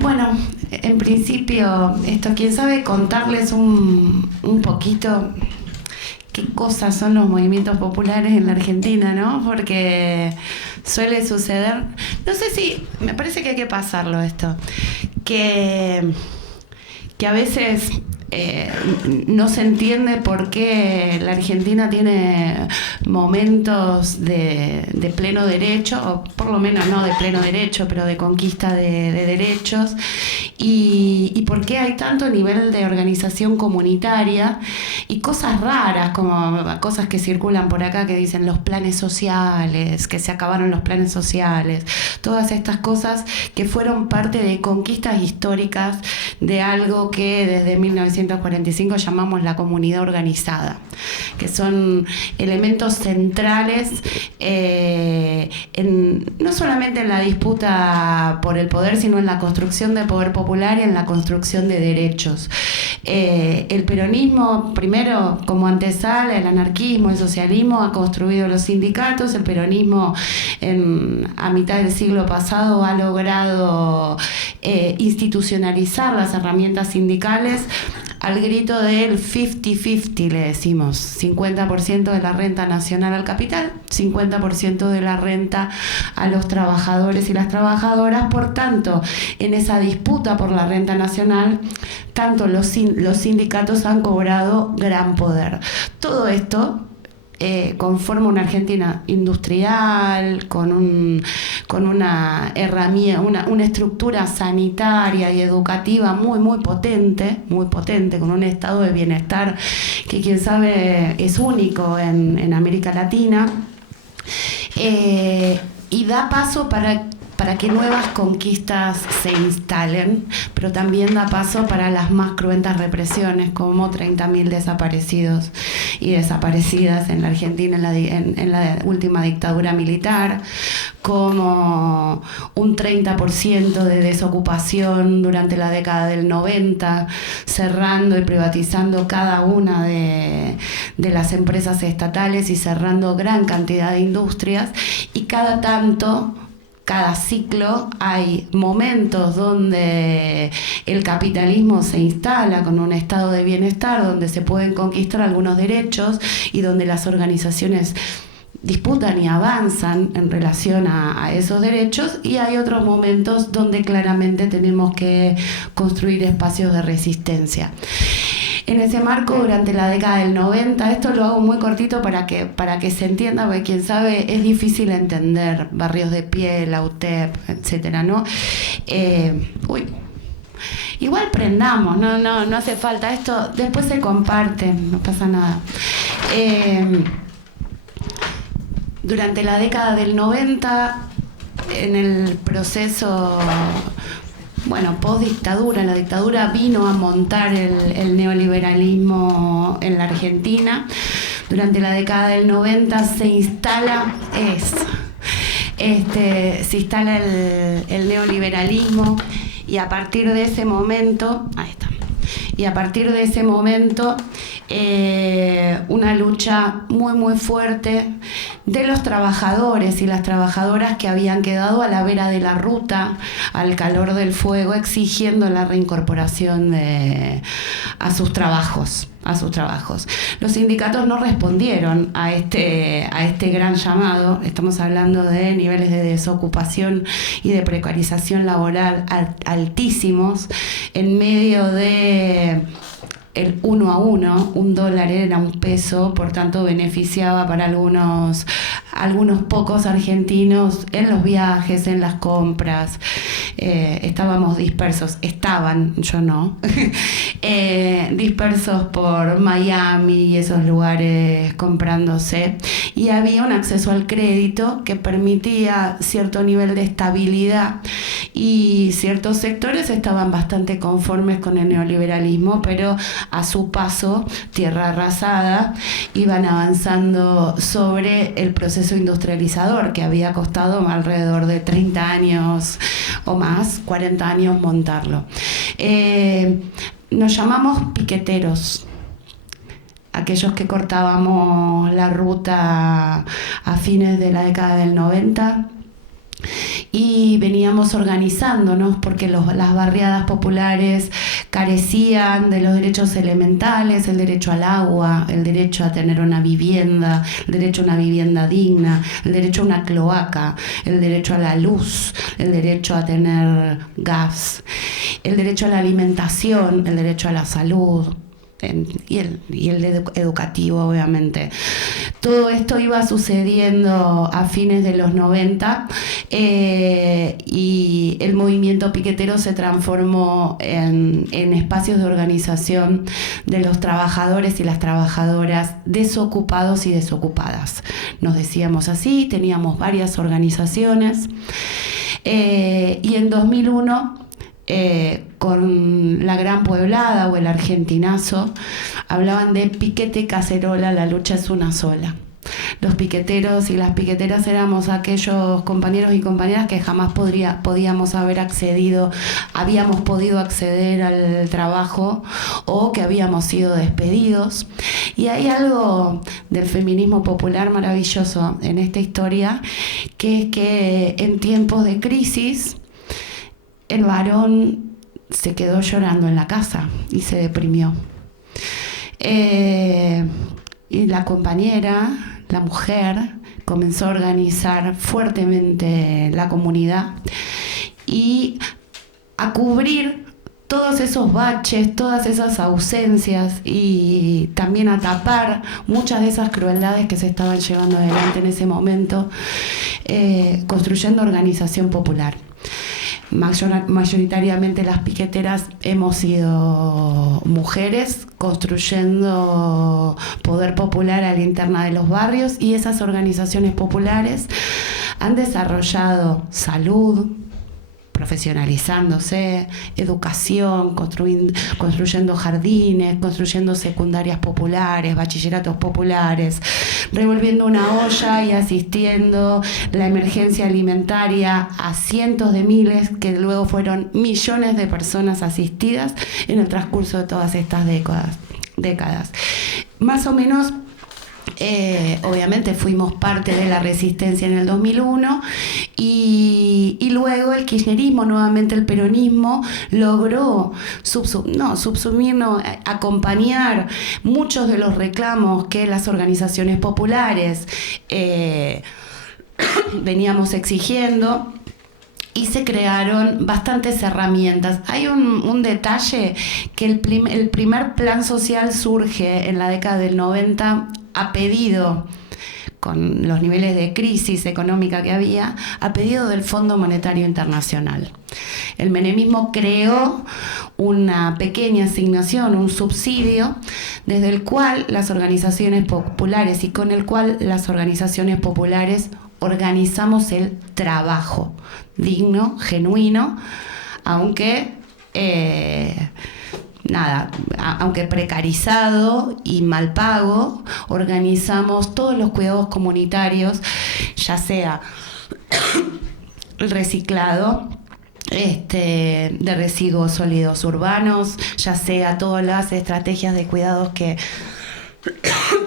Bueno, en principio, quién sabe contarles un poquito qué cosas son los movimientos populares en la Argentina, ¿no? Porque suele suceder, no sé si, me parece que hay que pasarlo esto, que a veces no se entiende por qué la Argentina tiene momentos de pleno derecho, o por lo menos no de pleno derecho, pero de conquista de derechos, y por qué hay tanto nivel de organización comunitaria y cosas raras, como cosas que circulan por acá que dicen los planes sociales, que se acabaron los planes sociales, todas estas cosas que fueron parte de conquistas históricas de algo que desde 1945 llamamos la comunidad organizada, que son elementos centrales no solamente en la disputa por el poder, sino en la construcción de poder popular y en la construcción de derechos. El peronismo, primero como antesala, el anarquismo, el socialismo, ha construido los sindicatos. El peronismo a mitad del siglo pasado ha logrado institucionalizar las herramientas sindicales al grito del 50-50, le decimos, 50% de la renta nacional al capital, 50% de la renta a los trabajadores y las trabajadoras. Por tanto, en esa disputa por la renta nacional, tanto los sindicatos han cobrado gran poder. Todo esto conforma una Argentina industrial, con una herramienta, una estructura sanitaria y educativa muy potente, con un estado de bienestar que quién sabe es único en América Latina, y da paso para que nuevas conquistas se instalen, pero también da paso para las más cruentas represiones, como 30.000 desaparecidos y desaparecidas en la Argentina en la última dictadura militar, como un 30% de desocupación durante la década del 90, cerrando y privatizando cada una de las empresas estatales y cerrando gran cantidad de industrias, y cada ciclo hay momentos donde el capitalismo se instala con un estado de bienestar, donde se pueden conquistar algunos derechos y donde las organizaciones disputan y avanzan en relación a esos derechos, y hay otros momentos donde claramente tenemos que construir espacios de resistencia. En ese marco, durante la década del 90, esto lo hago muy cortito para que se entienda, porque quién sabe, es difícil entender barrios de pie, la UTEP, etcétera, ¿no? Igual prendamos, no hace falta, esto después se comparte, no pasa nada. Durante la década del 90, en el proceso, post-dictadura, la dictadura vino a montar el neoliberalismo en la Argentina. Durante la década del 90 se instala el neoliberalismo, y a partir de ese momento, una lucha muy fuerte de los trabajadores y las trabajadoras que habían quedado a la vera de la ruta, al calor del fuego, exigiendo la reincorporación a sus trabajos. Los sindicatos no respondieron a este gran llamado. Estamos hablando de niveles de desocupación y de precarización laboral altísimos, en medio de el 1 a 1, $1 era $1, por tanto beneficiaba para algunos pocos argentinos en los viajes, en las compras. Estábamos dispersos, yo no, dispersos por Miami y esos lugares comprándose, y había un acceso al crédito que permitía cierto nivel de estabilidad, y ciertos sectores estaban bastante conformes con el neoliberalismo, pero a su paso, tierra arrasada, iban avanzando sobre el proceso industrializador que había costado alrededor de 30 años o más, 40 años montarlo. Nos llamamos piqueteros, aquellos que cortábamos la ruta a fines de la década del 90 y veníamos organizándonos porque las barriadas populares carecían de los derechos elementales, el derecho al agua, el derecho a tener una vivienda, el derecho a una vivienda digna, el derecho a una cloaca, el derecho a la luz, el derecho a tener gas, el derecho a la alimentación, el derecho a la salud. Y el educativo, obviamente. Todo esto iba sucediendo a fines de los 90 y el movimiento piquetero se transformó en espacios de organización de los trabajadores y las trabajadoras desocupados y desocupadas. Nos decíamos así, teníamos varias organizaciones y en 2001 con la Gran Pueblada o el Argentinazo, hablaban de piquete y cacerola, la lucha es una sola. Los piqueteros y las piqueteras éramos aquellos compañeros y compañeras que jamás habíamos podido acceder al trabajo o que habíamos sido despedidos. Y hay algo del feminismo popular maravilloso en esta historia, que es que en tiempos de crisis el varón se quedó llorando en la casa y se deprimió. Y la compañera, la mujer, comenzó a organizar fuertemente la comunidad y a cubrir todos esos baches, todas esas ausencias y también a tapar muchas de esas crueldades que se estaban llevando adelante en ese momento, construyendo organización popular. Mayoritariamente las piqueteras hemos sido mujeres construyendo poder popular a la interna de los barrios, y esas organizaciones populares han desarrollado salud, profesionalizándose, educación, construyendo jardines, construyendo secundarias populares, bachilleratos populares, revolviendo una olla y asistiendo la emergencia alimentaria a cientos de miles, que luego fueron millones de personas asistidas en el transcurso de todas estas décadas. Más o menos. Obviamente fuimos parte de la resistencia en el 2001 y luego el kirchnerismo, nuevamente el peronismo, logró acompañar muchos de los reclamos que las organizaciones populares veníamos exigiendo. Y se crearon bastantes herramientas. Hay un detalle, que el primer plan social surge en la década del 90 a pedido, con los niveles de crisis económica que había, a pedido del Fondo Monetario Internacional. El menemismo creó una pequeña asignación, un subsidio, desde el cual las organizaciones populares y con el cual las organizaciones populares organizamos el trabajo digno, genuino, aunque aunque precarizado y mal pago. Organizamos todos los cuidados comunitarios, ya sea el reciclado de residuos sólidos urbanos, ya sea todas las estrategias de cuidados que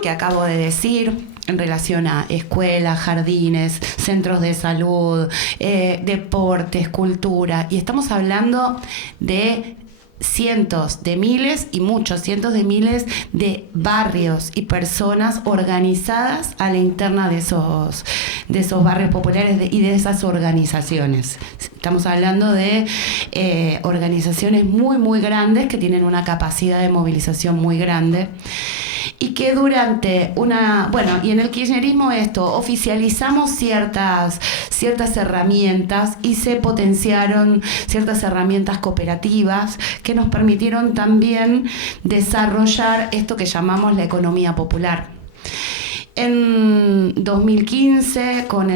acabo de decir, en relación a escuelas, jardines, centros de salud, deportes, cultura. Y estamos hablando de cientos de miles y cientos de miles de barrios y personas organizadas a la interna de esos barrios populares y de esas organizaciones. Estamos hablando de organizaciones muy, muy grandes que tienen una capacidad de movilización muy grande. Y que y en el kirchnerismo oficializamos ciertas herramientas y se potenciaron ciertas herramientas cooperativas que nos permitieron también desarrollar esto que llamamos la economía popular. En 2015, con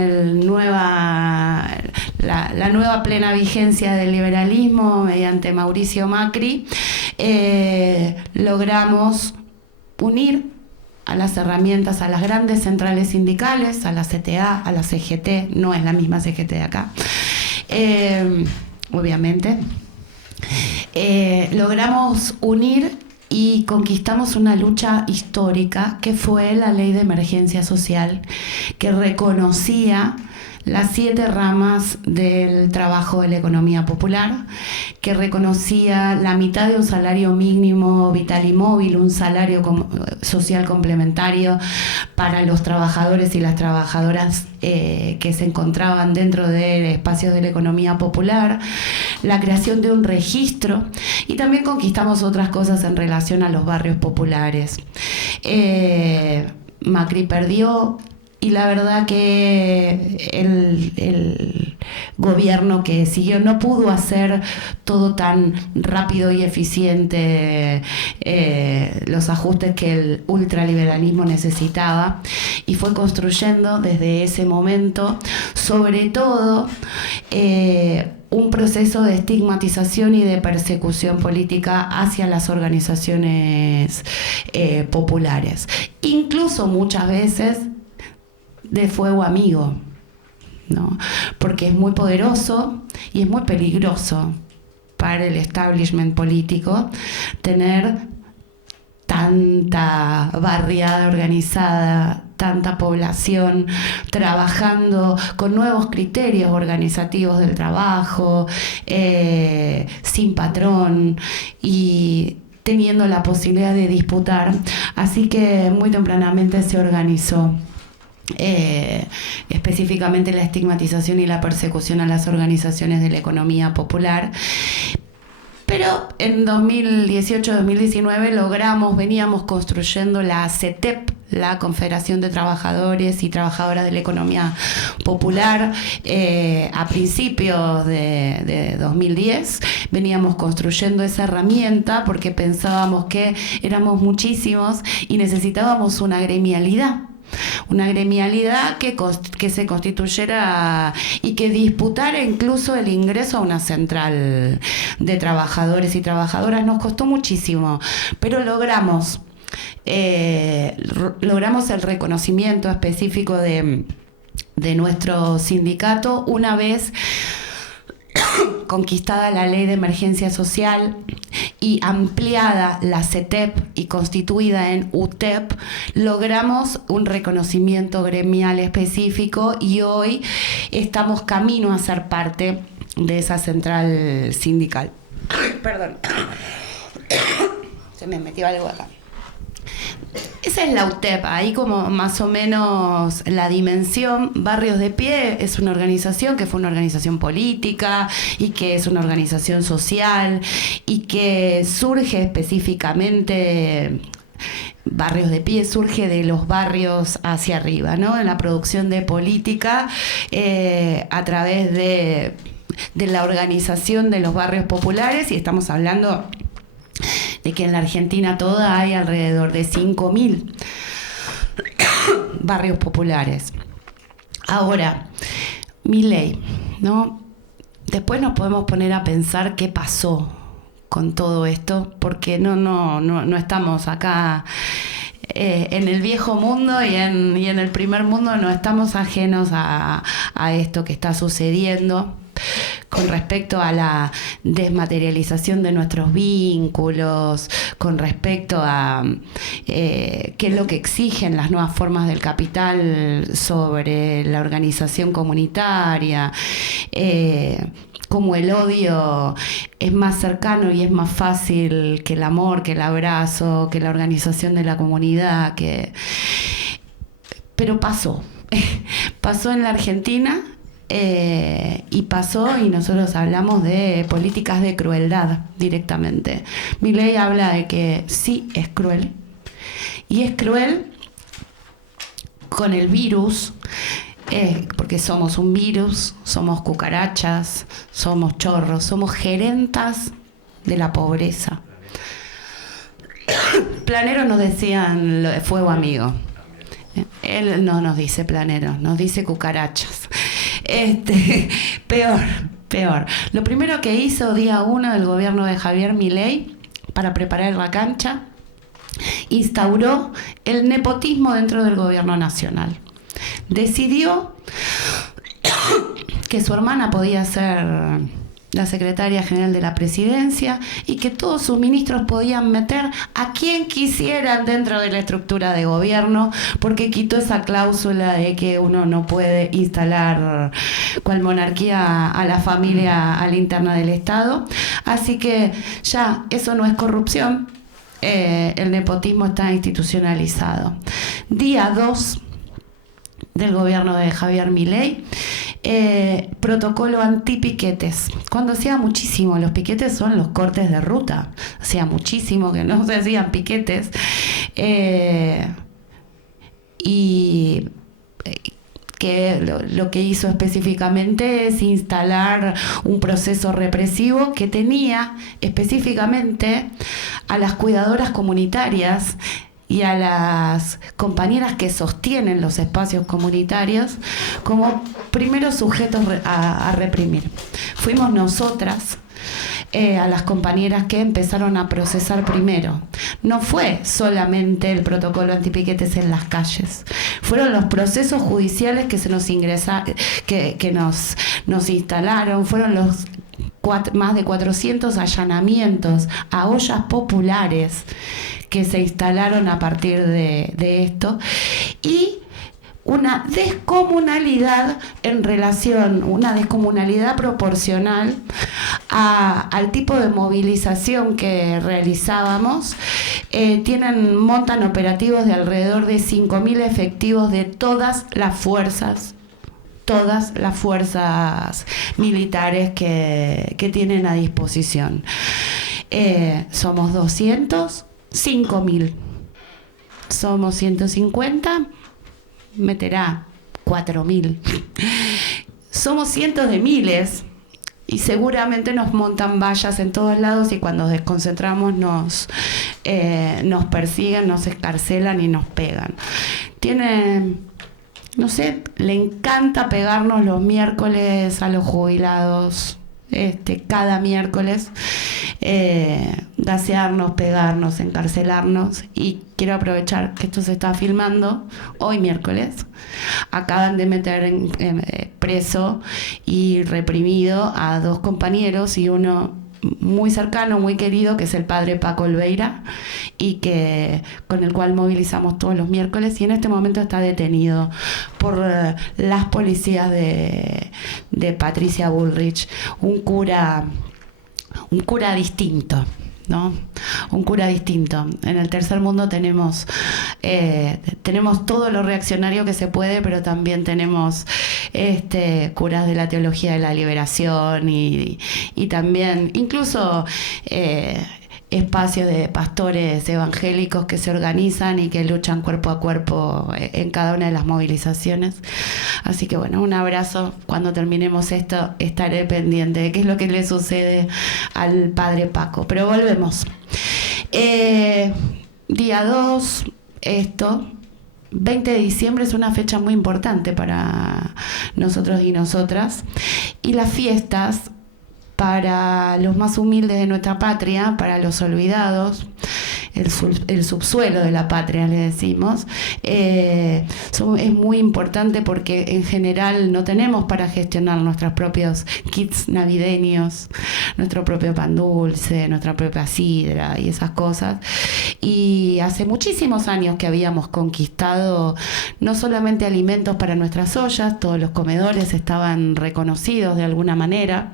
la nueva plena vigencia del liberalismo mediante Mauricio Macri, logramos unir a las herramientas, a las grandes centrales sindicales, a la CTA, a la CGT, no es la misma CGT de acá, obviamente. Logramos unir y conquistamos una lucha histórica que fue la Ley de Emergencia Social, que reconocía las 7 ramas del trabajo de la economía popular, que reconocía la mitad de un salario mínimo vital y móvil, un salario social complementario para los trabajadores y las trabajadoras que se encontraban dentro del espacio de la economía popular, la creación de un registro, y también conquistamos otras cosas en relación a los barrios populares. Macri perdió, y la verdad que el gobierno que siguió no pudo hacer todo tan rápido y eficiente, los ajustes que el ultraliberalismo necesitaba, y fue construyendo desde ese momento, sobre todo, un proceso de estigmatización y de persecución política hacia las organizaciones populares, incluso muchas veces de fuego amigo, ¿no? Porque es muy poderoso y es muy peligroso para el establishment político tener tanta barriada organizada, tanta población trabajando con nuevos criterios organizativos del trabajo, sin patrón y teniendo la posibilidad de disputar. Así que muy tempranamente se organizó específicamente la estigmatización y la persecución a las organizaciones de la economía popular. Pero en 2018-2019 veníamos construyendo la CETEP, la Confederación de Trabajadores y Trabajadoras de la Economía Popular, a principios de 2010. Veníamos construyendo esa herramienta porque pensábamos que éramos muchísimos y necesitábamos una gremialidad que se constituyera y que disputara incluso el ingreso a una central de trabajadores y trabajadoras. Nos costó muchísimo, pero logramos el reconocimiento específico de nuestro sindicato una vez conquistada la ley de emergencia social y ampliada la CETEP y constituida en UTEP. Logramos un reconocimiento gremial específico y hoy estamos camino a ser parte de esa central sindical. Perdón, se me metió algo acá. Esa es la UTEP, ahí como más o menos la dimensión. Barrios de Pie es una organización que fue una organización política y que es una organización social y que surge específicamente. Barrios de Pie surge de los barrios hacia arriba, ¿no? En la producción de política a través de la organización de los barrios populares, y estamos hablando de que en la Argentina toda hay alrededor de 5.000 barrios populares. Ahora, Milei, ¿no? Después nos podemos poner a pensar qué pasó con todo esto, porque no estamos acá en el viejo mundo y en el primer mundo, no estamos ajenos a esto que está sucediendo con respecto a la desmaterialización de nuestros vínculos, con respecto a qué es lo que exigen las nuevas formas del capital sobre la organización comunitaria, cómo el odio es más cercano y es más fácil que el amor, que el abrazo, que la organización de la comunidad. Pero pasó en la Argentina. Y pasó, y nosotros hablamos de políticas de crueldad directamente. Milei habla de que sí es cruel, y es cruel con el virus, porque somos un virus, somos cucarachas, somos chorros, somos gerentas de la pobreza. Planeros nos decían lo de fuego amigo. Él no nos dice planeros, nos dice cucarachas. Peor. Lo primero que hizo día 1 del gobierno de Javier Milei para preparar la cancha, instauró el nepotismo dentro del gobierno nacional. Decidió que su hermana podía ser la secretaria general de la presidencia, y que todos sus ministros podían meter a quien quisieran dentro de la estructura de gobierno, porque quitó esa cláusula de que uno no puede instalar cual monarquía a la familia a la interna del Estado. Así que ya eso no es corrupción, el nepotismo está institucionalizado. Día 2 del gobierno de Javier Milei, protocolo antipiquetes. Cuando hacía muchísimo, los piquetes son los cortes de ruta, hacía muchísimo que no se hacían piquetes, y que lo que hizo específicamente es instalar un proceso represivo que tenía específicamente a las cuidadoras comunitarias y a las compañeras que sostienen los espacios comunitarios como primeros sujetos a reprimir. Fuimos nosotras, a las compañeras que empezaron a procesar primero. No fue solamente el protocolo antipiquetes en las calles, fueron los procesos judiciales que se nos ingresaron, que nos instalaron, fueron los más de 400 allanamientos a ollas populares que se instalaron a partir de esto, y una descomunalidad una descomunalidad proporcional al tipo de movilización que realizábamos. Montan operativos de alrededor de 5.000 efectivos de todas las fuerzas militares que tienen a disposición. Somos 200, 5.000. Somos 150, meterá 4.000. Somos cientos de miles y seguramente nos montan vallas en todos lados, y cuando desconcentramos nos persiguen, nos escarcelan y nos pegan. Le encanta pegarnos los miércoles a los jubilados, cada miércoles, gasearnos, pegarnos, encarcelarnos. Y quiero aprovechar que esto se está filmando hoy miércoles. Acaban de meter preso y reprimido a 2 compañeros y uno muy cercano, muy querido, que es el padre Paco Olveira, y con el cual movilizamos todos los miércoles, y en este momento está detenido por las policías de Patricia Bullrich, un cura distinto, ¿no? Un cura distinto. En el tercer mundo tenemos todo lo reaccionario que se puede, pero también tenemos curas de la teología de la liberación y también incluso espacios de pastores evangélicos que se organizan y que luchan cuerpo a cuerpo en cada una de las movilizaciones. Así que bueno, un abrazo. Cuando terminemos esto estaré pendiente de qué es lo que le sucede al padre Paco. Pero volvemos. Día 2, 20 de diciembre es una fecha muy importante para nosotros y nosotras, y las fiestas para los más humildes de nuestra patria, para los olvidados, el subsuelo de la patria, le decimos, es muy importante porque en general no tenemos para gestionar nuestros propios kits navideños, nuestro propio pan dulce, nuestra propia sidra y esas cosas. Y hace muchísimos años que habíamos conquistado no solamente alimentos para nuestras ollas, todos los comedores estaban reconocidos de alguna manera.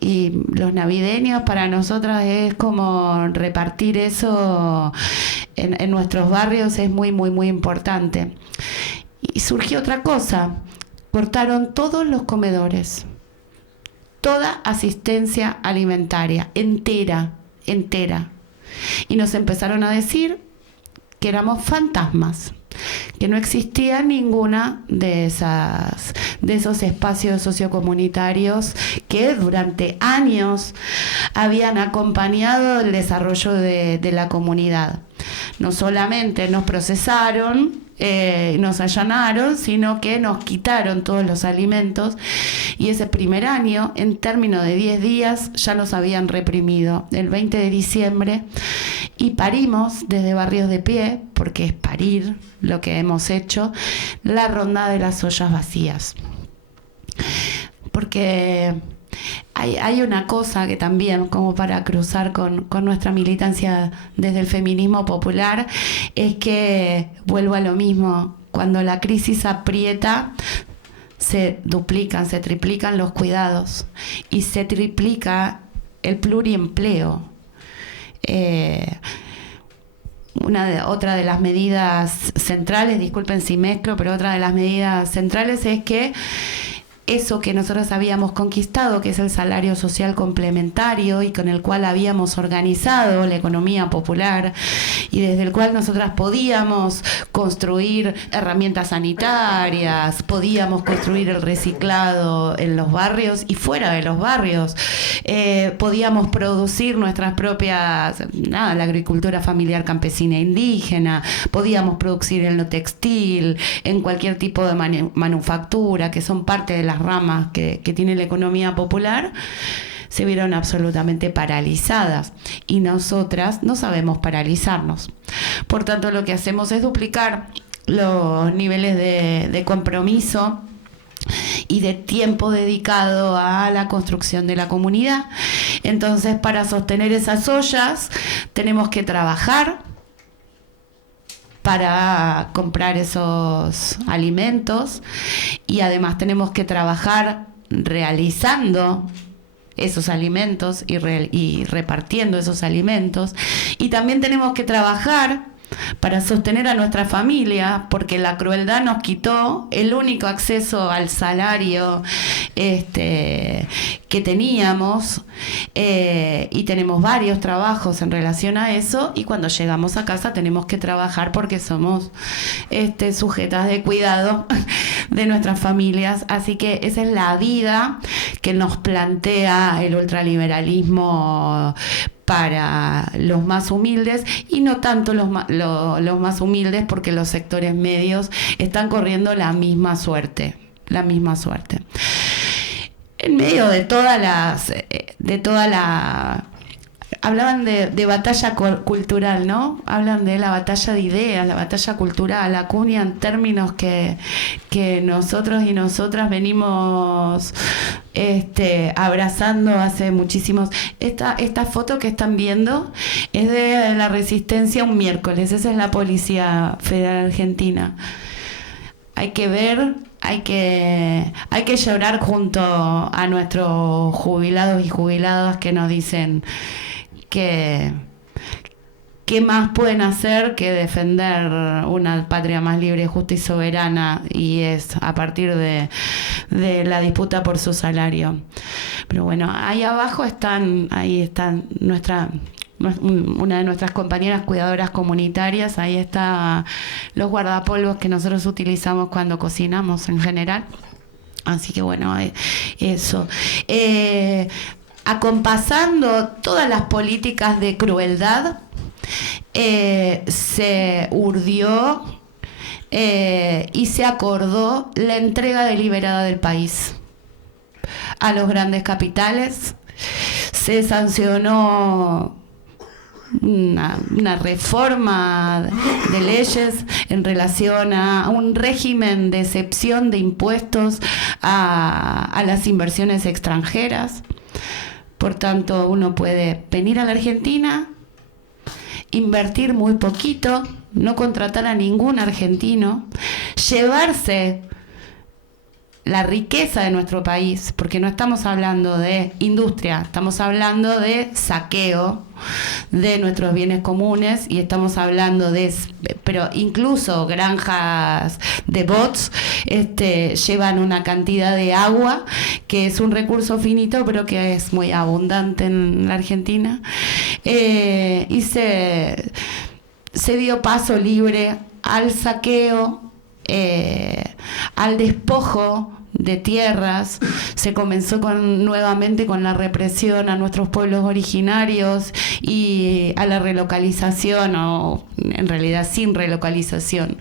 Y los navideños para nosotras es como repartir eso en nuestros barrios, es muy, muy, muy importante. Y surgió otra cosa, cortaron todos los comedores, toda asistencia alimentaria, entera. Y nos empezaron a decir que éramos fantasmas, que no existía ninguna de esos espacios sociocomunitarios que durante años habían acompañado el desarrollo de la comunidad. No solamente nos procesaron, nos allanaron, sino que nos quitaron todos los alimentos, y ese primer año, en términos de 10 días, ya nos habían reprimido el 20 de diciembre, y parimos desde Barrios de Pie, porque es parir lo que hemos hecho, la ronda de las ollas vacías. porque hay una cosa que también, como para cruzar con nuestra militancia desde el feminismo popular, es que, vuelvo a lo mismo, cuando la crisis aprieta, se duplican, se triplican los cuidados y se triplica el pluriempleo. Otra de las medidas centrales, disculpen si mezclo, pero otra de las medidas centrales es que eso que nosotros habíamos conquistado, que es el salario social complementario y con el cual habíamos organizado la economía popular y desde el cual nosotras podíamos construir herramientas sanitarias, podíamos construir el reciclado en los barrios y fuera de los barrios, podíamos producir nuestras propias, la agricultura familiar campesina e indígena, podíamos producir en lo textil, en cualquier tipo de manufactura, que son parte de las ramas que tiene la economía popular, se vieron absolutamente paralizadas y nosotras no sabemos paralizarnos. Por tanto, lo que hacemos es duplicar los niveles de compromiso y de tiempo dedicado a la construcción de la comunidad. Entonces, para sostener esas ollas tenemos que trabajar para comprar esos alimentos y además tenemos que trabajar realizando esos alimentos y repartiendo esos alimentos, y también tenemos que trabajar para sostener a nuestra familia, porque la crueldad nos quitó el único acceso al salario que teníamos, y tenemos varios trabajos en relación a eso, y cuando llegamos a casa tenemos que trabajar porque somos sujetas de cuidado de nuestras familias. Así que esa es la vida que nos plantea el ultraliberalismo para los más humildes, y no tanto los más humildes, porque los sectores medios están corriendo la misma suerte. En medio de hablaban de batalla cultural, ¿no? Hablan de la batalla de ideas, la batalla cultural, acuñan términos que nosotros y nosotras venimos abrazando hace muchísimos. Esta foto que están viendo es de la Resistencia un miércoles. Esa es la Policía Federal Argentina. Hay que ver, hay que llorar junto a nuestros jubilados y jubiladas que nos dicen que qué más pueden hacer que defender una patria más libre, justa y soberana, y es a partir de la disputa por su salario. Pero bueno, ahí abajo están una de nuestras compañeras cuidadoras comunitarias. Ahí está los guardapolvos que nosotros utilizamos cuando cocinamos en general. Así que bueno, eso. Acompasando todas las políticas de crueldad, se urdió y se acordó la entrega deliberada del país a los grandes capitales. Se sancionó una reforma de leyes en relación a un régimen de excepción de impuestos a las inversiones extranjeras. Por tanto, uno puede venir a la Argentina, invertir muy poquito, no contratar a ningún argentino, llevarse la riqueza de nuestro país, porque no estamos hablando de industria, estamos hablando de saqueo de nuestros bienes comunes, y estamos hablando pero incluso granjas de bots llevan una cantidad de agua que es un recurso finito, pero que es muy abundante en la Argentina, y se dio paso libre al saqueo, al despojo de tierras. Se comenzó nuevamente con la represión a nuestros pueblos originarios y a la relocalización, o en realidad sin relocalización,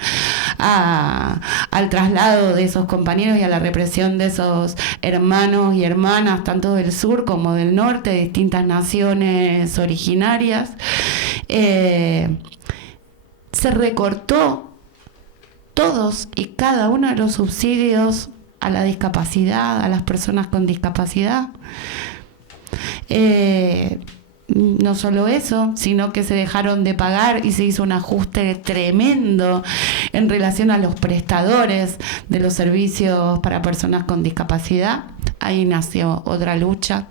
al traslado de esos compañeros y a la represión de esos hermanos y hermanas, tanto del sur como del norte, de distintas naciones originarias. Se recortó todos y cada uno de los subsidios a la discapacidad, a las personas con discapacidad. No solo eso, sino que se dejaron de pagar y se hizo un ajuste tremendo en relación a los prestadores de los servicios para personas con discapacidad. Ahí nació otra lucha.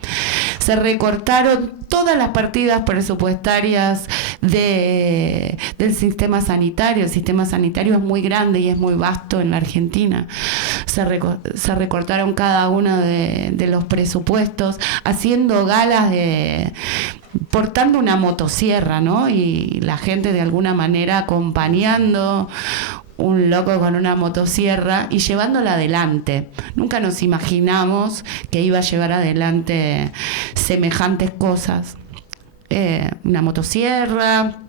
Se recortaron todas las partidas presupuestarias del sistema sanitario. El sistema sanitario es muy grande y es muy vasto en la Argentina. Se recortaron cada uno de los presupuestos, haciendo galas portando una motosierra, ¿no? Y la gente de alguna manera acompañando un loco con una motosierra y llevándola adelante. Nunca nos imaginamos que iba a llevar adelante semejantes cosas. Una motosierra,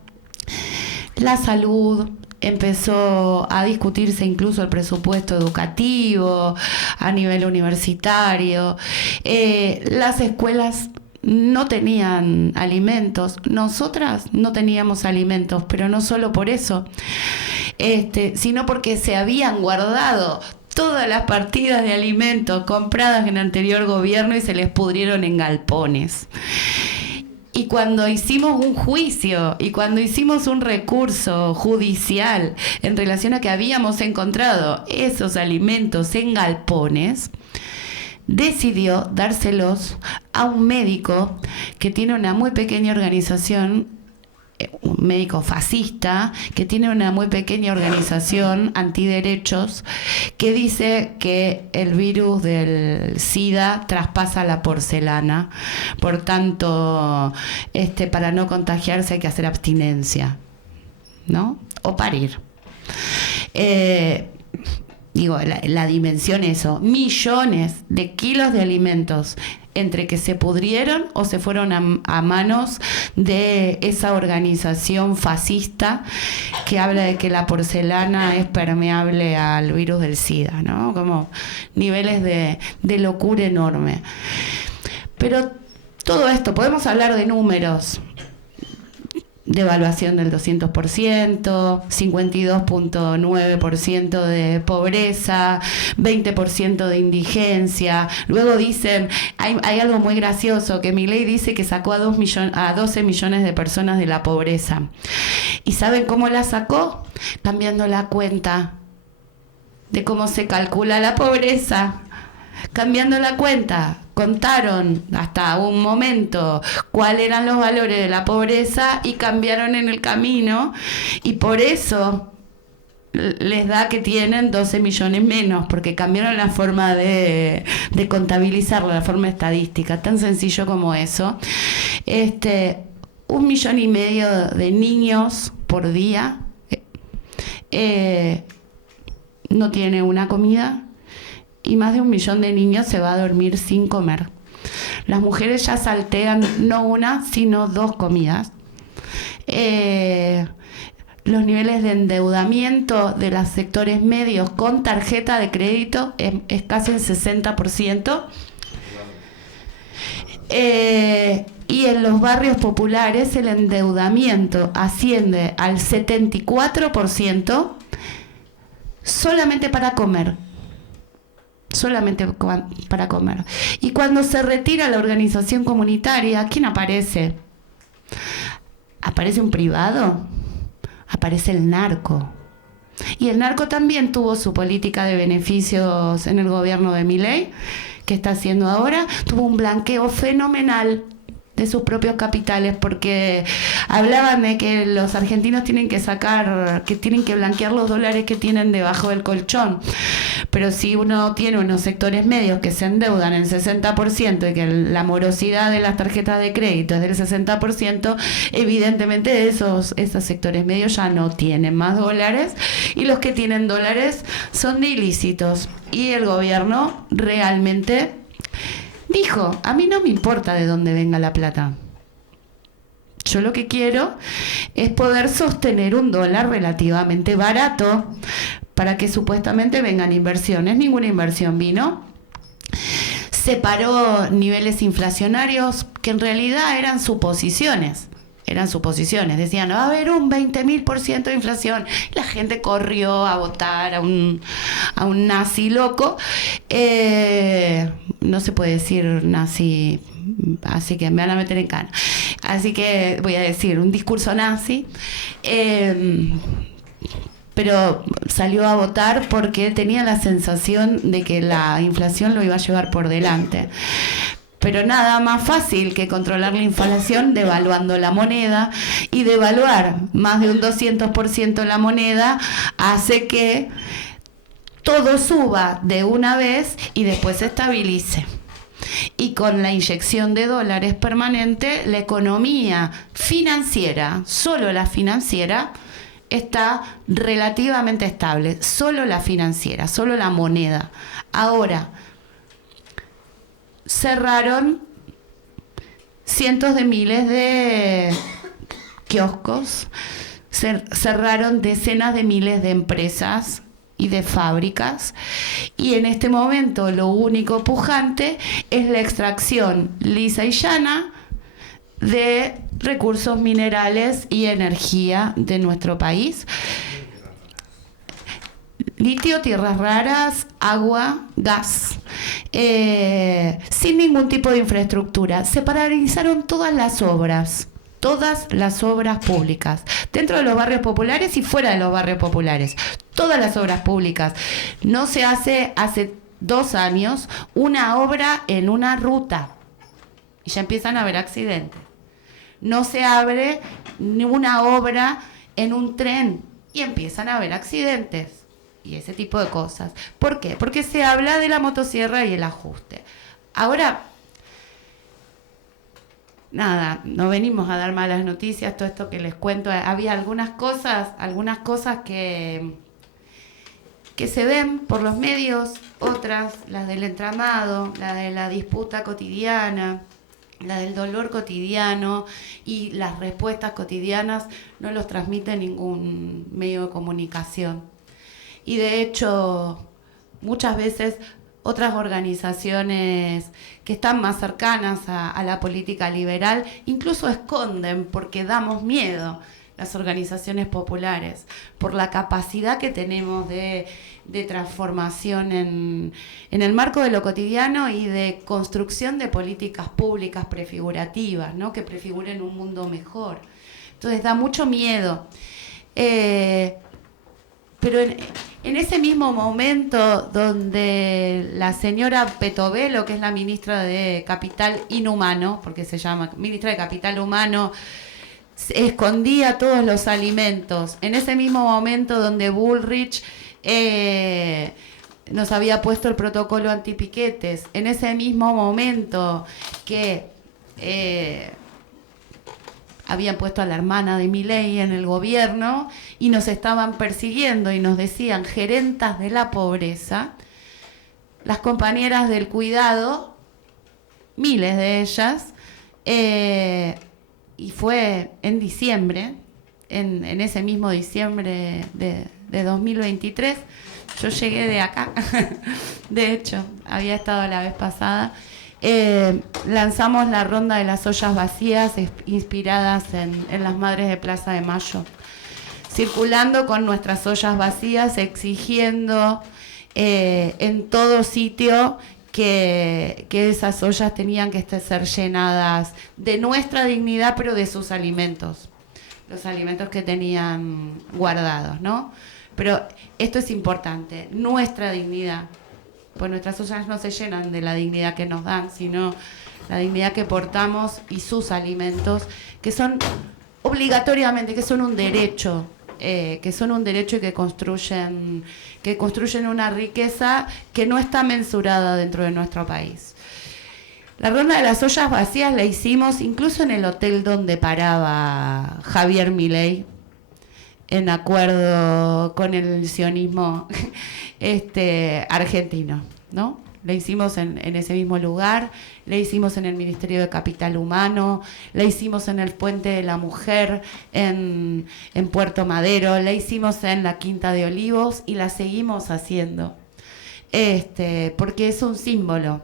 la salud, empezó a discutirse incluso el presupuesto educativo a nivel universitario. Las escuelas no tenían alimentos. Nosotras no teníamos alimentos, pero no solo por eso, sino porque se habían guardado todas las partidas de alimentos compradas en el anterior gobierno y se les pudrieron en galpones. Y cuando hicimos un juicio y cuando hicimos un recurso judicial en relación a que habíamos encontrado esos alimentos en galpones, decidió dárselos a un médico que tiene una muy pequeña organización, un médico fascista, que tiene una muy pequeña organización antiderechos, que dice que el virus del SIDA traspasa la porcelana, por tanto, para no contagiarse hay que hacer abstinencia, ¿no? O parir. Digo, la dimensión eso, millones de kilos de alimentos entre que se pudrieron o se fueron a manos de esa organización fascista que habla de que la porcelana es permeable al virus del SIDA, ¿no? Como niveles de locura enorme. Pero todo esto, podemos hablar de números. Devaluación del 200%, 52.9% de pobreza, 20% de indigencia. Luego dicen, hay algo muy gracioso, que Milei dice que sacó a 12 millones de personas de la pobreza. ¿Y saben cómo la sacó? Cambiando la cuenta de cómo se calcula la pobreza. Cambiando la cuenta, contaron hasta un momento cuáles eran los valores de la pobreza y cambiaron en el camino, y por eso les da que tienen 12 millones menos, porque cambiaron la forma de contabilizarlo, la forma estadística, tan sencillo como eso. 1,5 millones de niños por día no tiene una comida, y más de 1 millón de niños se va a dormir sin comer. Las mujeres ya saltean no una, sino 2 comidas. Los niveles de endeudamiento de los sectores medios con tarjeta de crédito es casi el 60%. Y en los barrios populares el endeudamiento asciende al 74% solamente para comer. Solamente para comer. Y cuando se retira la organización comunitaria, ¿quién aparece? ¿Aparece un privado? Aparece el narco. Y el narco también tuvo su política de beneficios en el gobierno de Milei, que está haciendo ahora. Tuvo un blanqueo fenomenal de sus propios capitales, porque hablaban de que los argentinos tienen que blanquear los dólares que tienen debajo del colchón. Pero si uno tiene unos sectores medios que se endeudan en 60% y que la morosidad de las tarjetas de crédito es del 60%, evidentemente esos sectores medios ya no tienen más dólares, y los que tienen dólares son de ilícitos. Y el gobierno realmente dijo, a mí no me importa de dónde venga la plata. Yo lo que quiero es poder sostener un dólar relativamente barato para que supuestamente vengan inversiones. Ninguna inversión vino. Separó niveles inflacionarios que en realidad eran suposiciones. eran suposiciones, decían, va a haber un 20.000% de inflación. La gente corrió a votar a un nazi loco. No se puede decir nazi, así que me van a meter en cana. Así que voy a decir un discurso nazi. Pero salió a votar porque tenía la sensación de que la inflación lo iba a llevar por delante. Pero nada más fácil que controlar la inflación devaluando la moneda, y devaluar más de un 200% la moneda hace que todo suba de una vez y después se estabilice. Y con la inyección de dólares permanente, la economía financiera, solo la financiera, está relativamente estable. Solo la financiera, solo la moneda. Ahora, cerraron cientos de miles de kioscos, cerraron decenas de miles de empresas y de fábricas, y en este momento lo único pujante es la extracción lisa y llana de recursos minerales y energía de nuestro país. Litio, tierras raras, agua, gas, sin ningún tipo de infraestructura. Se paralizaron todas las obras públicas, dentro de los barrios populares y fuera de los barrios populares. Todas las obras públicas. No se hace 2 años una obra en una ruta y ya empiezan a haber accidentes. No se abre ninguna obra en un tren y empiezan a haber accidentes y ese tipo de cosas. ¿Por qué? Porque se habla de la motosierra y el ajuste. Ahora, nada, no venimos a dar malas noticias, todo esto que les cuento. Había algunas cosas que se ven por los medios, otras, las del entramado, la de la disputa cotidiana, la del dolor cotidiano y las respuestas cotidianas, no los transmite ningún medio de comunicación. Y de hecho, muchas veces otras organizaciones que están más cercanas a la política liberal incluso esconden, porque damos miedo, las organizaciones populares, por la capacidad que tenemos de transformación en el marco de lo cotidiano y de construcción de políticas públicas prefigurativas, ¿no? Que prefiguren un mundo mejor. Entonces da mucho miedo. Pero en ese mismo momento donde la señora Petovelo, que es la ministra de Capital Inhumano, porque se llama ministra de Capital Humano, escondía todos los alimentos, en ese mismo momento donde Bullrich nos había puesto el protocolo antipiquetes, en ese mismo momento que habían puesto a la hermana de Milei en el gobierno y nos estaban persiguiendo y nos decían gerentas de la pobreza, las compañeras del cuidado, miles de ellas, y fue en diciembre, en ese mismo diciembre de 2023, yo llegué de acá, de hecho, había estado la vez pasada. Lanzamos la ronda de las ollas vacías inspiradas en las madres de Plaza de Mayo, circulando con nuestras ollas vacías, exigiendo en todo sitio que esas ollas tenían que ser llenadas de nuestra dignidad, pero de sus alimentos, los alimentos que tenían guardados, ¿no? Pero esto es importante, nuestra dignidad. Pues nuestras ollas no se llenan de la dignidad que nos dan, sino la dignidad que portamos y sus alimentos, que son obligatoriamente, que son un derecho, y que construyen una riqueza que no está mensurada dentro de nuestro país. La ronda de las ollas vacías la hicimos incluso en el hotel donde paraba Javier Milei, en acuerdo con el sionismo argentino, ¿no? La hicimos en ese mismo lugar, la hicimos en el Ministerio de Capital Humano, la hicimos en el Puente de la Mujer en Puerto Madero, la hicimos en la Quinta de Olivos y la seguimos haciendo, porque es un símbolo.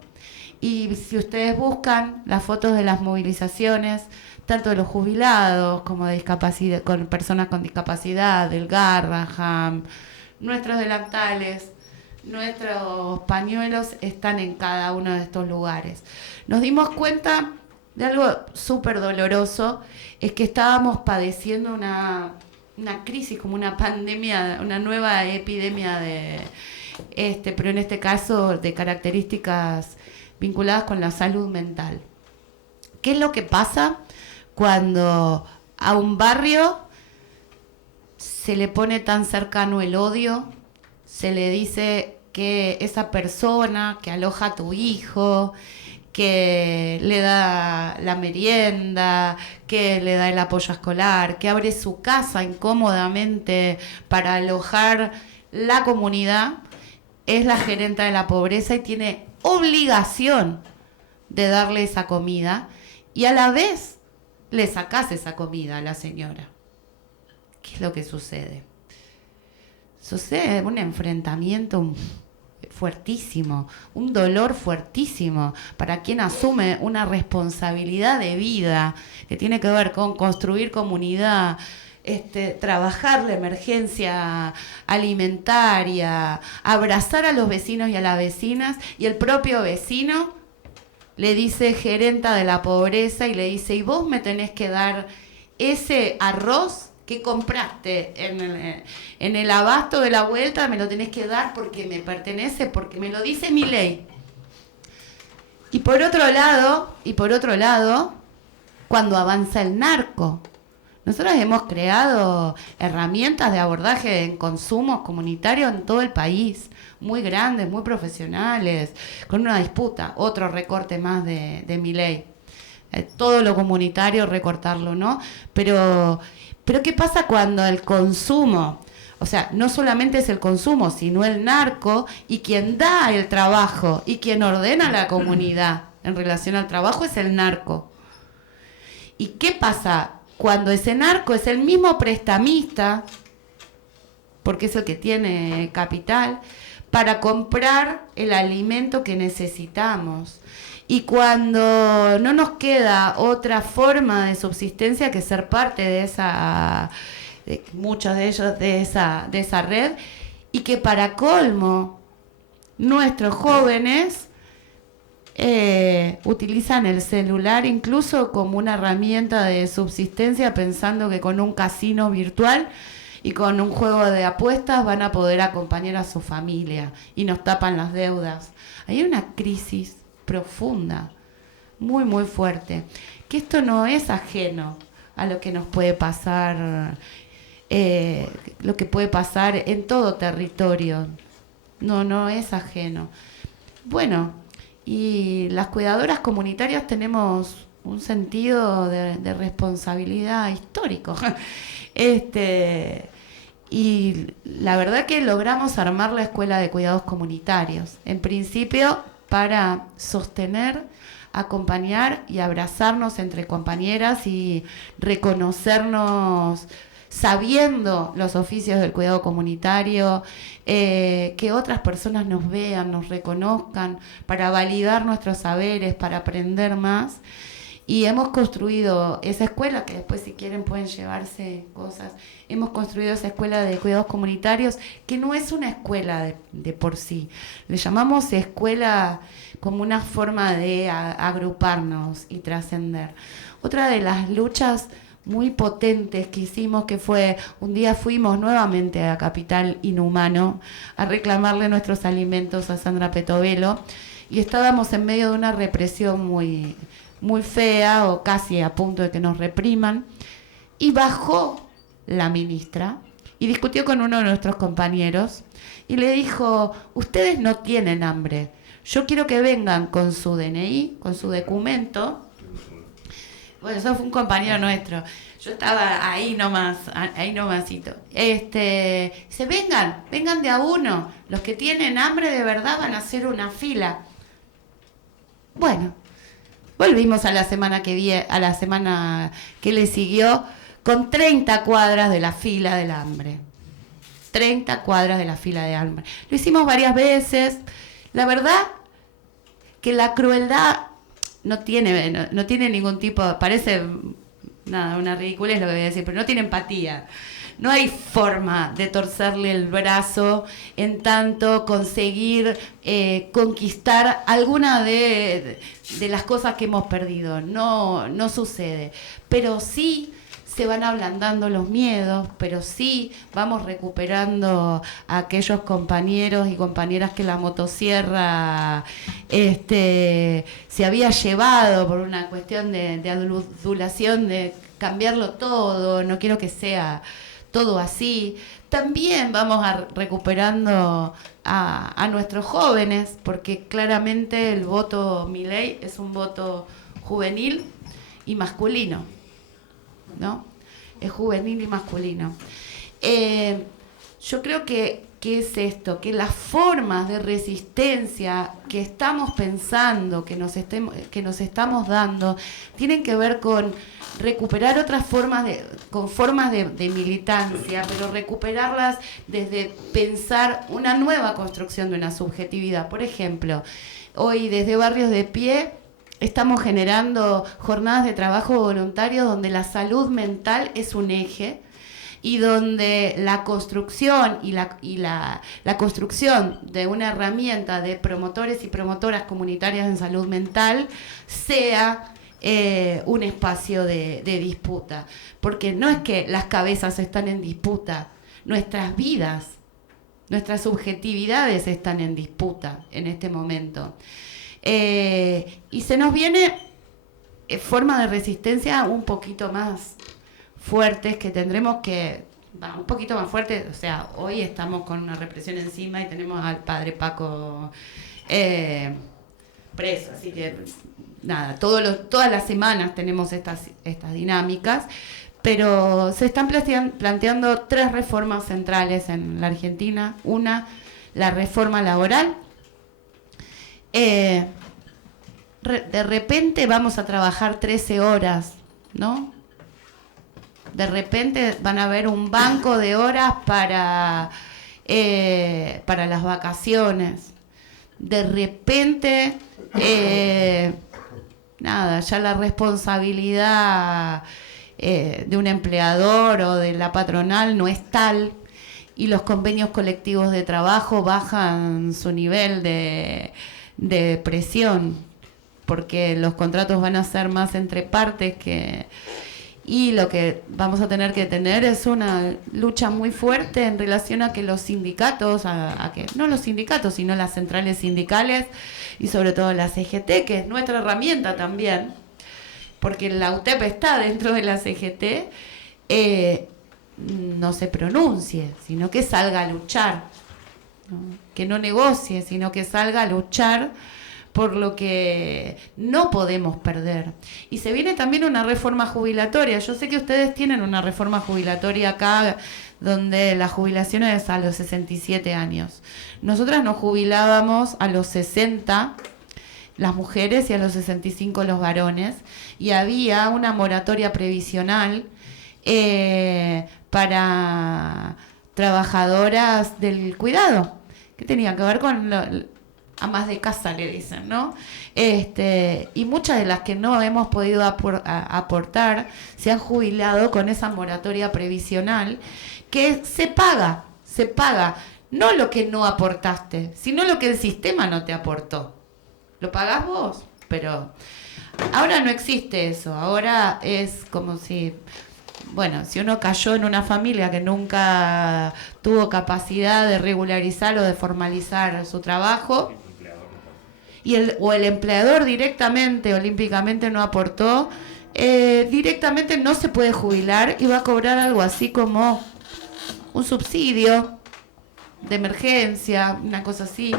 Y si ustedes buscan las fotos de las movilizaciones, tanto de los jubilados como de discapacidad, con personas con discapacidad, del Garraham, nuestros delantales, nuestros pañuelos están en cada uno de estos lugares. Nos dimos cuenta de algo súper doloroso, es que estábamos padeciendo una crisis, como una pandemia, una nueva epidemia pero en este caso de características vinculadas con la salud mental. ¿Qué es lo que pasa cuando a un barrio se le pone tan cercano el odio? Se le dice que esa persona que aloja a tu hijo, que le da la merienda, que le da el apoyo escolar, que abre su casa incómodamente para alojar la comunidad, es la gerenta de la pobreza y tiene obligación de darle esa comida, y a la vez le sacás esa comida a la señora. ¿Qué es lo que sucede? Sucede un enfrentamiento fuertísimo, un dolor fuertísimo para quien asume una responsabilidad de vida que tiene que ver con construir comunidad, trabajar la emergencia alimentaria, abrazar a los vecinos y a las vecinas, y el propio vecino le dice gerenta de la pobreza y le dice: y vos me tenés que dar ese arroz que compraste en el abasto de la vuelta, me lo tenés que dar porque me pertenece, porque me lo dice mi ley. Y por otro lado, cuando avanza el narco, nosotros hemos creado herramientas de abordaje en consumos comunitarios en todo el país, muy grandes, muy profesionales, con una disputa, otro recorte más de mi ley. Todo lo comunitario, recortarlo, ¿no? Pero ¿qué pasa cuando el consumo, o sea, no solamente es el consumo, sino el narco, y quien da el trabajo y quien ordena la comunidad en relación al trabajo es el narco? ¿Y qué pasa cuando ese narco es el mismo prestamista, porque es el que tiene capital, para comprar el alimento que necesitamos? Y cuando no nos queda otra forma de subsistencia que ser parte de muchos de ellos, de esa red, y que para colmo nuestros jóvenes utilizan el celular incluso como una herramienta de subsistencia, pensando que con un casino virtual y con un juego de apuestas van a poder acompañar a su familia y nos tapan las deudas. Hay una crisis profunda, muy muy fuerte, que esto no es ajeno a lo que nos puede pasar, lo que puede pasar en todo territorio, no es ajeno. Bueno, y las cuidadoras comunitarias tenemos un sentido de responsabilidad histórico. Y la verdad que logramos armar la escuela de cuidados comunitarios, en principio para sostener, acompañar y abrazarnos entre compañeras y reconocernos sabiendo los oficios del cuidado comunitario, que otras personas nos vean, nos reconozcan, para validar nuestros saberes, para aprender más. Y hemos construido esa escuela, que después si quieren pueden llevarse cosas. Hemos construido esa escuela de cuidados comunitarios, que no es una escuela de por sí. Le llamamos escuela como una forma de agruparnos y trascender. Otra de las luchas muy potentes que hicimos, que fue, un día fuimos nuevamente a Capital Inhumano a reclamarle nuestros alimentos a Sandra Petovelo, y estábamos en medio de una represión muy fea, o casi a punto de que nos repriman, y bajó la ministra y discutió con uno de nuestros compañeros y le dijo: ustedes no tienen hambre, yo quiero que vengan con su DNI, con su documento. Bueno, eso fue un compañero nuestro, yo estaba ahí nomasito. Se vengan de a uno, los que tienen hambre de verdad van a hacer una fila. Bueno, volvimos a la semana que le siguió con 30 cuadras de la fila del hambre. 30 cuadras de la fila de hambre. Lo hicimos varias veces. La verdad que la crueldad no tiene ningún tipo, parece nada, una ridiculez lo que voy a decir, pero no tiene empatía. No hay forma de torcerle el brazo en tanto conseguir conquistar alguna de las cosas que hemos perdido. No sucede. Pero sí se van ablandando los miedos, pero sí vamos recuperando a aquellos compañeros y compañeras que la motosierra se había llevado por una cuestión de adulación, de cambiarlo todo. No quiero que sea todo así. También vamos recuperando a nuestros jóvenes, porque claramente el voto Milei es un voto juvenil y masculino, ¿no? Es juvenil y masculino. Yo creo que es esto, que las formas de resistencia que estamos pensando, que nos estamos dando, tienen que ver con recuperar otras formas de militancia, pero recuperarlas desde pensar una nueva construcción de una subjetividad. Por ejemplo, hoy desde Barrios de Pie estamos generando jornadas de trabajo voluntario donde la salud mental es un eje y donde la construcción y la construcción de una herramienta de promotores y promotoras comunitarias en salud mental sea un espacio de disputa. Porque no es que las cabezas están en disputa, nuestras vidas, nuestras subjetividades están en disputa en este momento. Y se nos viene formas de resistencia un poquito más fuertes que tendremos que, un poquito más fuertes, o sea, hoy estamos con una represión encima y tenemos al padre Paco preso, así que nada, todas las semanas tenemos estas dinámicas, pero se están planteando 3 reformas centrales en la Argentina. Una, la reforma laboral. De repente vamos a trabajar 13 horas, ¿no? De repente van a haber un banco de horas para las vacaciones. De repente, ya la responsabilidad de un empleador o de la patronal no es tal y los convenios colectivos de trabajo bajan su nivel de presión, porque los contratos van a ser más entre partes y lo que vamos a tener que tener es una lucha muy fuerte en relación a que los sindicatos, no los sindicatos, sino las centrales sindicales y sobre todo la CGT, que es nuestra herramienta también, porque la UTEP está dentro de la CGT, no se pronuncie, sino que salga a luchar, ¿no? Que no negocie, sino que salga a luchar por lo que no podemos perder. Y se viene también una reforma jubilatoria. Yo sé que ustedes tienen una reforma jubilatoria acá, donde la jubilación es a los 67 años. Nosotras nos jubilábamos a los 60, las mujeres, y a los 65 los varones, y había una moratoria previsional para trabajadoras del cuidado, que tenía que ver con amas de casa, le dicen, ¿no? Y muchas de las que no hemos podido aportar se han jubilado con esa moratoria previsional que se paga, no lo que no aportaste, sino lo que el sistema no te aportó. Lo pagás vos, pero ahora no existe eso. Ahora es como si uno cayó en una familia que nunca tuvo capacidad de regularizar o de formalizar su trabajo, o el empleador directamente, olímpicamente no aportó, directamente no se puede jubilar y va a cobrar algo así como un subsidio de emergencia, una cosa así,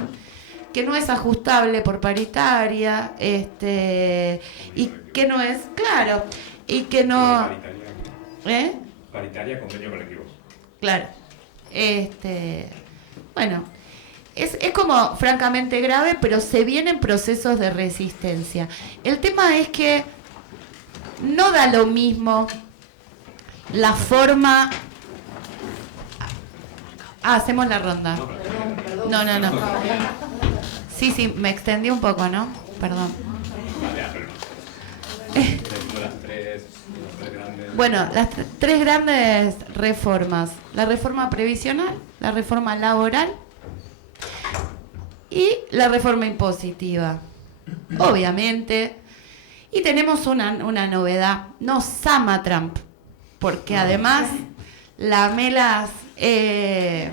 que no es ajustable por paritaria, y que no es, claro, y que no... Paritaria, convenio colectivo. Claro. Es como francamente grave, pero se vienen procesos de resistencia. El tema es que no da lo mismo la forma... hacemos la ronda. No. Sí, me extendí un poco, ¿no? Perdón. Vale, pero no. Las tres grandes... Bueno, las tres grandes reformas. La reforma previsional, la reforma laboral y la reforma impositiva. Obviamente. Y tenemos una novedad. Nos ama Trump. Porque además, Lamelas, y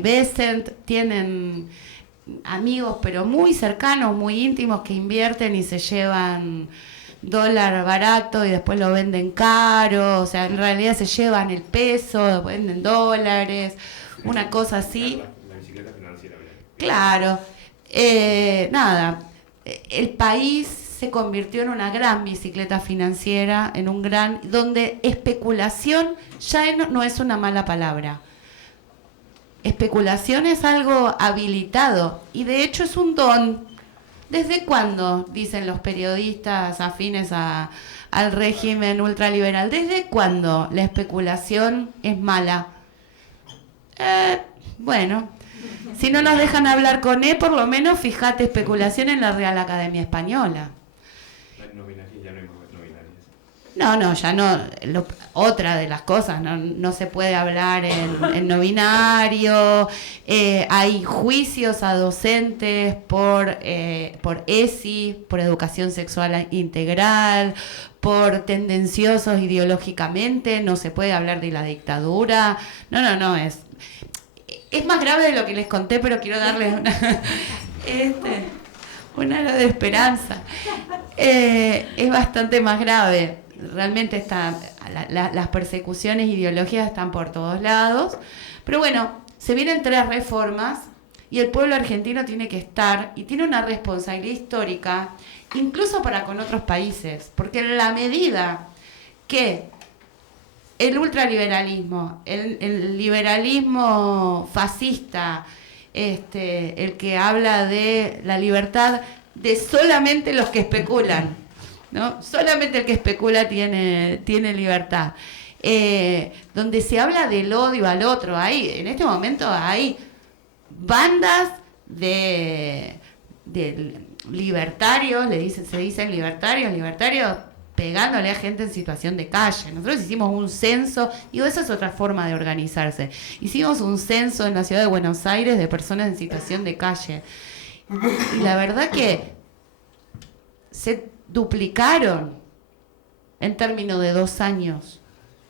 Besant tienen amigos, pero muy cercanos, muy íntimos, que invierten y se llevan dólar barato y después lo venden caro. O sea, en realidad se llevan el peso, venden dólares, una cosa así. La bicicleta financiera. Claro. El país se convirtió en una gran bicicleta financiera, en un gran, donde especulación ya no es una mala palabra. Especulación es algo habilitado y de hecho es un don. ¿Desde cuándo, dicen los periodistas afines al régimen ultraliberal, desde cuándo la especulación es mala? Bueno, si no nos dejan hablar con él, por lo menos fíjate especulación en la Real Academia Española. No, ya no. Otra de las cosas, no se puede hablar en no binario. Hay juicios a docentes por ESI, por educación sexual integral, por tendenciosos ideológicamente. No se puede hablar de la dictadura. No, es más grave de lo que les conté, pero quiero darles una hora de esperanza. Es bastante más grave. Realmente las persecuciones ideológicas están por todos lados. Pero bueno, se vienen 3 reformas y el pueblo argentino tiene que estar y tiene una responsabilidad histórica, incluso para con otros países. Porque en la medida que el ultraliberalismo, el liberalismo fascista, el que habla de la libertad de solamente los que especulan, ¿no? Solamente el que especula tiene libertad. Donde se habla del odio al otro. En este momento hay bandas de libertarios, se dicen libertarios, pegándole a gente en situación de calle. Nosotros hicimos un censo, y esa es otra forma de organizarse. Hicimos un censo en la ciudad de Buenos Aires de personas en situación de calle. Y la verdad que se duplicaron en términos de 2 años.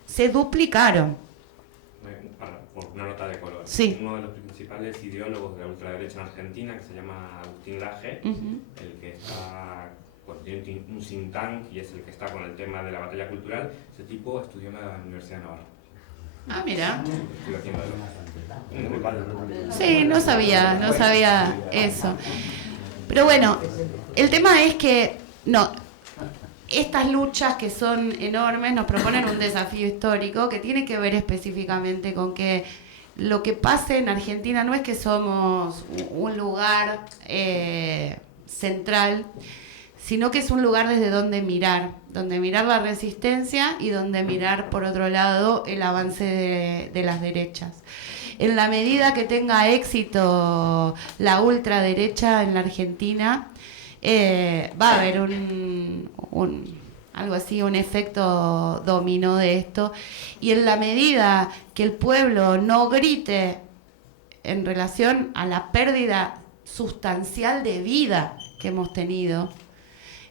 Se duplicaron. Por una nota de color. Sí. Uno de los principales ideólogos de la ultraderecha en Argentina, que se llama Agustín Laje, el que está, tiene un think tank y es el que está con el tema de la batalla cultural. Ese tipo estudió en la Universidad de Navarra. Ah, mira. Sí, no sabía eso. Pero bueno, el tema es que estas luchas que son enormes nos proponen un desafío histórico que tiene que ver específicamente con que lo que pase en Argentina no es que somos un lugar central, sino que es un lugar desde donde mirar la resistencia y donde mirar, por otro lado, el avance de las derechas. En la medida que tenga éxito la ultraderecha en la Argentina, va a haber algo así, un efecto dominó de esto, y en la medida que el pueblo no grite en relación a la pérdida sustancial de vida que hemos tenido,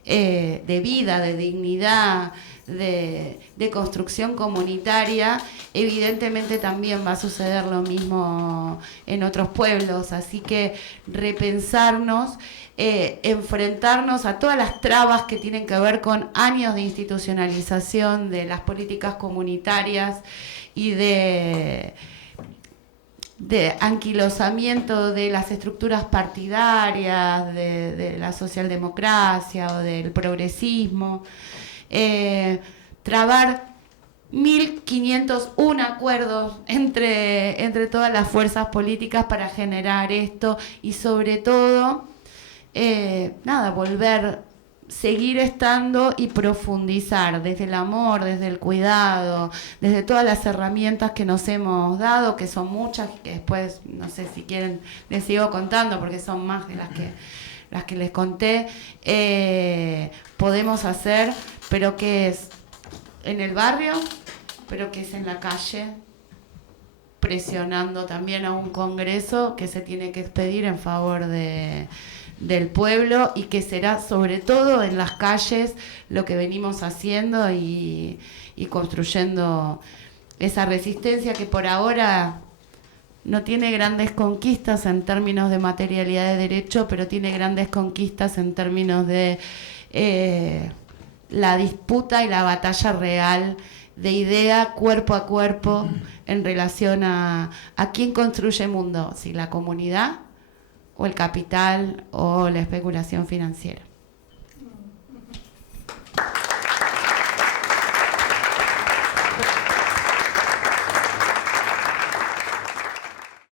de vida, de dignidad, de construcción comunitaria, evidentemente también va a suceder lo mismo en otros pueblos. Así que repensarnos, enfrentarnos a todas las trabas que tienen que ver con años de institucionalización de las políticas comunitarias y de anquilosamiento de las estructuras partidarias, de la socialdemocracia o del progresismo, trabar 1501 acuerdos entre todas las fuerzas políticas para generar esto y sobre todo, seguir estando y profundizar desde el amor, desde el cuidado, desde todas las herramientas que nos hemos dado, que son muchas, que después, no sé si quieren, les sigo contando porque son más de las que las que les conté, podemos hacer, pero que es en el barrio, pero que es en la calle, presionando también a un congreso que se tiene que expedir en favor del pueblo, y que será sobre todo en las calles lo que venimos haciendo y construyendo esa resistencia que por ahora no tiene grandes conquistas en términos de materialidad de derecho, pero tiene grandes conquistas en términos de la disputa y la batalla real de idea cuerpo a cuerpo en relación a quién construye el mundo, si la comunidad o el capital o la especulación financiera.